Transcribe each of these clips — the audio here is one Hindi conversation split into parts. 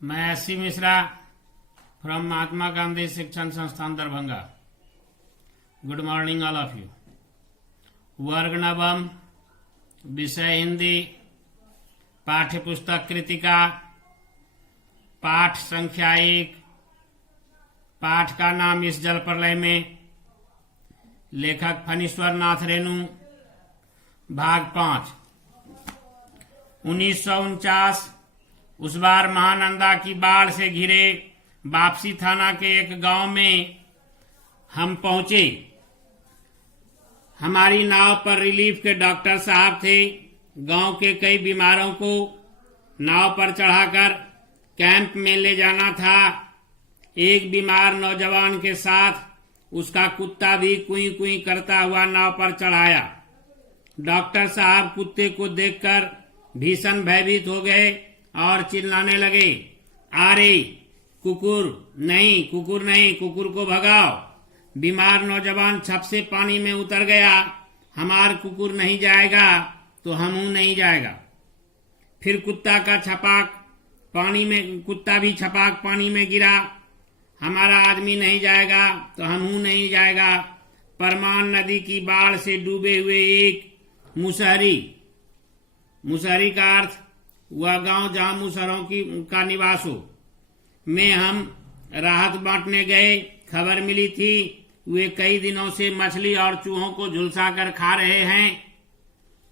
मैं एस.सी. मिश्रा फ्रॉम महात्मा गांधी शिक्षण संस्थान Darbhanga. Good morning all of you. वर्ग नवम, विषय हिंदी, पाठ्य पुस्तक कृतिका, पाठ संख्या 1। पाठ का नाम इस जल प्रलय में, लेखक फणीश्वर नाथ रेणु। भाग 5। 1949 उस बार महानंदा की बाढ़ से घिरे वापसी थाना के एक गांव में हम पहुंचे। हमारी नाव पर रिलीफ के डॉक्टर साहब थे। गांव के कई बीमारों को नाव पर चढ़ाकर कैंप में ले जाना था। एक बीमार नौजवान के साथ उसका कुत्ता भी कुई कुई करता हुआ नाव पर चढ़ाया। डॉक्टर साहब कुत्ते को देखकर भीषण भयभीत हो गए और चिल्लाने लगे, अरे कुकुर नहीं, कुकुर नहीं, कुकुर को भगाओ। बीमार नौजवान छप से पानी में उतर गया। हमार कुकुर नहीं जाएगा तो हमू नहीं जाएगा। फिर कुत्ता भी छपाक पानी में गिरा। हमारा आदमी नहीं जाएगा तो हमू नहीं जाएगा। परमान नदी की बाढ़ से डूबे हुए एक मुसहरी का अर्थ वह गांव जहां मुसहरों का निवास हो, में हम राहत बांटने गए। खबर मिली थी वे कई दिनों से मछली और चूहों को झुलसा कर खा रहे हैं,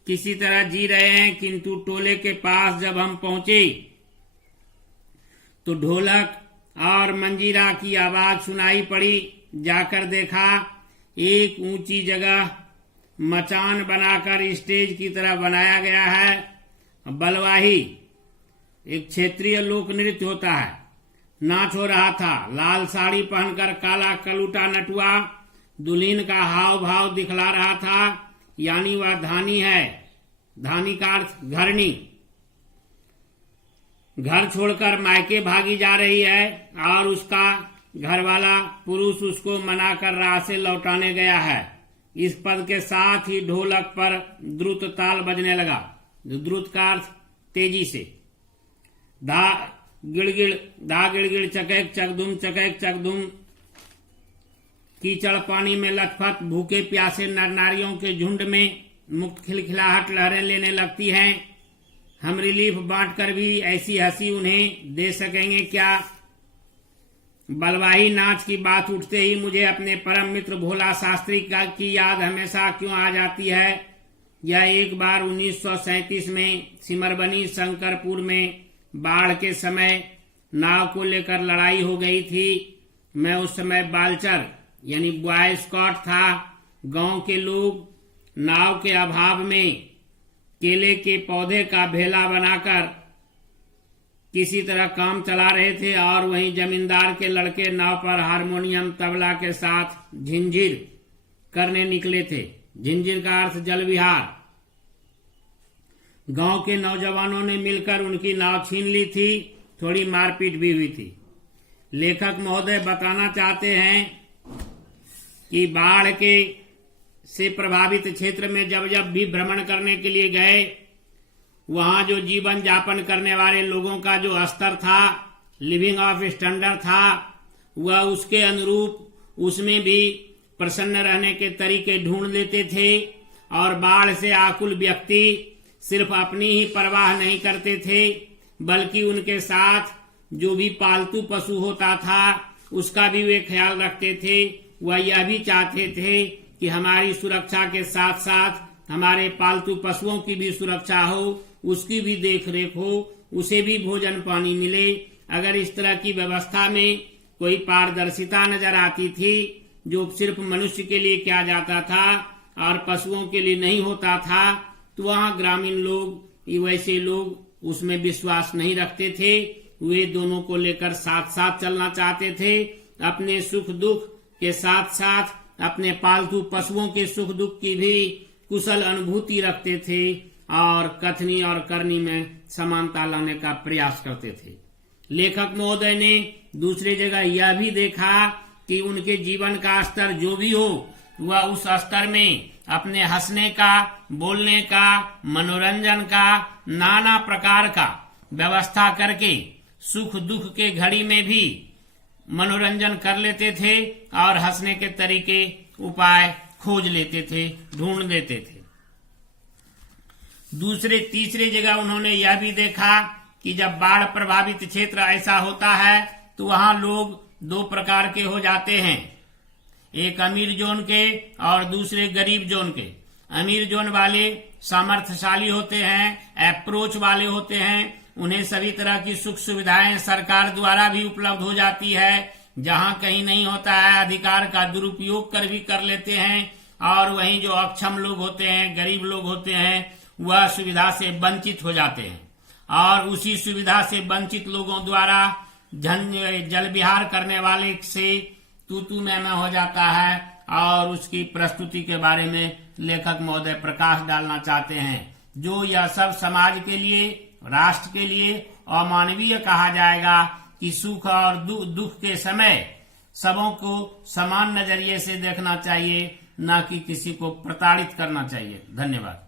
किसी तरह जी रहे हैं। किंतु टोले के पास जब हम पहुंचे तो ढोलक और मंजीरा की आवाज सुनाई पड़ी। जाकर देखा एक ऊंची जगह मचान बनाकर स्टेज की तरह बनाया गया है। बलवाही एक क्षेत्रीय लोक नृत्य होता है। नाच हो रहा था। लाल साड़ी पहनकर काला कलूटा नटुआ दुल्हन का हाव भाव दिखला रहा था, यानी वह धानी है। धानी का अर्थ घरनी। घर छोड़कर मायके भागी जा रही है और उसका घरवाला पुरुष उसको मनाकर राह से लौटाने गया है। इस पद के साथ ही ढोलक पर द्रुत ताल बजने लगा। द्रुत का अर्थ तेजी से। धा गिड़गिड़ चकैक चकदुम। कीचड़ पानी में लथपथ भूखे प्यासे नर नारियों के झुंड में मुक्त खिलखिलाहट लहरें लेने लगती हैं। हम रिलीफ बांटकर भी ऐसी हंसी उन्हें दे सकेंगे क्या? बलवाही नाच की बात उठते ही मुझे अपने परम मित्र भोला शास्त्री की याद हमेशा क्यों आ जाती है। यह एक बार 1937 में सिमरबनी शंकरपुर में बाढ़ के समय नाव को लेकर लड़ाई हो गई थी। मैं उस समय बालचर यानी बॉय स्काउट था। गांव के लोग नाव के अभाव में केले के पौधे का भेला बनाकर किसी तरह काम चला रहे थे और वहीं जमींदार के लड़के नाव पर हारमोनियम तबला के साथ झिंझिर करने निकले थे। झिंझिर का अर्थ जल विहार। गांव के नौजवानों ने मिलकर उनकी नाव छीन ली थी। थोड़ी मारपीट भी हुई थी। लेखक महोदय बताना चाहते हैं कि बाढ़ से प्रभावित क्षेत्र में जब भी भ्रमण करने के लिए गए, वहां जो जीवन यापन करने वाले लोगों का जो स्तर था, लिविंग ऑफ स्टैंडर्ड था, वह उसके अनुरूप उसमें भी प्रसन्न रहने के तरीके ढूंढ लेते थे। और बाढ़ से आकुल व्यक्ति सिर्फ अपनी ही परवाह नहीं करते थे, बल्कि उनके साथ जो भी पालतू पशु होता था उसका भी वे ख्याल रखते थे। वह यह भी चाहते थे कि हमारी सुरक्षा के साथ साथ हमारे पालतू पशुओं की भी सुरक्षा हो, उसकी भी देख रेख हो, उसे भी भोजन पानी मिले। अगर इस तरह की व्यवस्था में कोई पारदर्शिता नजर आती थी, जो सिर्फ मनुष्य के लिए किया जाता था और पशुओं के लिए नहीं होता था, तो वहाँ ग्रामीण लोग, वैसे लोग उसमें विश्वास नहीं रखते थे। वे दोनों को लेकर साथ साथ चलना चाहते थे। अपने सुख दुख के साथ साथ अपने पालतू पशुओं के सुख दुख की भी कुशल अनुभूति रखते थे और कथनी और करनी में समानता लाने का प्रयास करते थे। लेखक महोदय ने दूसरी जगह यह भी देखा कि उनके जीवन का स्तर जो भी हो, वह उस स्तर में अपने हंसने का, बोलने का, मनोरंजन का, नाना प्रकार का व्यवस्था करके सुख दुख के घड़ी में भी मनोरंजन कर लेते थे और हंसने के तरीके उपाय खोज लेते थे, ढूंढ लेते थे। तीसरी जगह उन्होंने यह भी देखा कि जब बाढ़ प्रभावित क्षेत्र ऐसा होता है तो वहां लोग दो प्रकार के हो जाते हैं, एक अमीर जोन के और दूसरे गरीब जोन के। अमीर जोन वाले सामर्थ्यशाली होते हैं, अप्रोच वाले होते हैं, उन्हें सभी तरह की सुख सुविधाएं सरकार द्वारा भी उपलब्ध हो जाती है। जहां कहीं नहीं होता है अधिकार का दुरुपयोग कर भी कर लेते हैं, और वहीं जो अक्षम लोग होते हैं, गरीब लोग होते हैं, वह सुविधा से वंचित हो जाते हैं और उसी सुविधा से वंचित लोगों द्वारा जल विहार करने वाले से तू मैं हो जाता है। और उसकी प्रस्तुति के बारे में लेखक महोदय प्रकाश डालना चाहते हैं। जो यह सब समाज के लिए, राष्ट्र के लिए अमानवीय कहा जाएगा कि सुख और दुख के समय सबों को समान नजरिए से देखना चाहिए, न कि किसी को प्रताड़ित करना चाहिए। धन्यवाद।